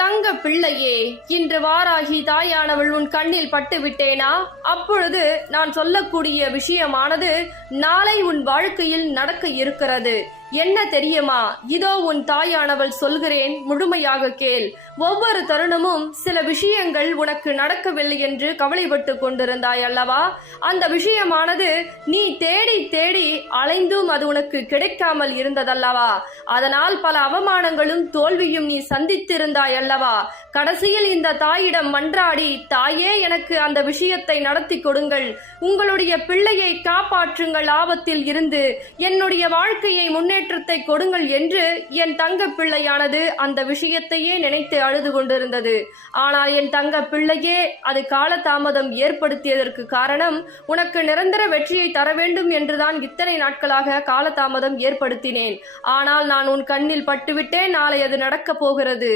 தங்க பிள்ளையே, இன்று வாராகி தாயானவள் உன் கண்ணில் பட்டு விட்டேனா? அப்பொழுது நான் சொல்லக்கூடிய விஷயமானது நாளை உன் வாழ்க்கையில் நடக்க இருக்கிறது. என்ன தெரியுமா? இதோ உன் தாயானவள் சொல்கிறேன், முழுமையாக கேள். ஒவ்வொரு தருணமும் சில விஷயங்கள் உனக்கு நடக்கவில்லை என்று கவலைப்பட்டு கொண்டிருந்தாய் அல்லவா? அந்த விஷயமானது நீ தேடி தேடி அலைந்தும் அது உனக்கு கிடைக்காமல் இருந்ததல்லவா? அதனால் பல அவமானங்களும் தோல்வியும் நீ சந்தித்திருந்தாய் அல்லவா? கடைசியில் இந்த தாயிடம் மன்றாடி, தாயே எனக்கு அந்த விஷயத்தை நடத்தி கொடுங்கள், உங்களுடைய பிள்ளையை காப்பாற்றுங்கள், ஆபத்தில் இருந்து என்னுடைய வாழ்க்கையை முன்னேற்றத்தை கொடுங்கள் என்று என் தங்க பிள்ளையானது அந்த விஷயத்தையே நினைத்து அழுது கொண்டிருந்தது. ஆனால் என் தங்க பிள்ளையே, அது காலதாமதம் ஏற்படுத்தியதற்கு காரணம் உனக்கு நிரந்தர வெற்றியை தர வேண்டும் என்றுதான் இத்தனை நாட்களாக காலதாமதம் ஏற்படுத்தினேன். ஆனால் நான் உன் கண்ணில் பட்டுவிட்டேன். நாளை அது நடக்கப் போகிறது.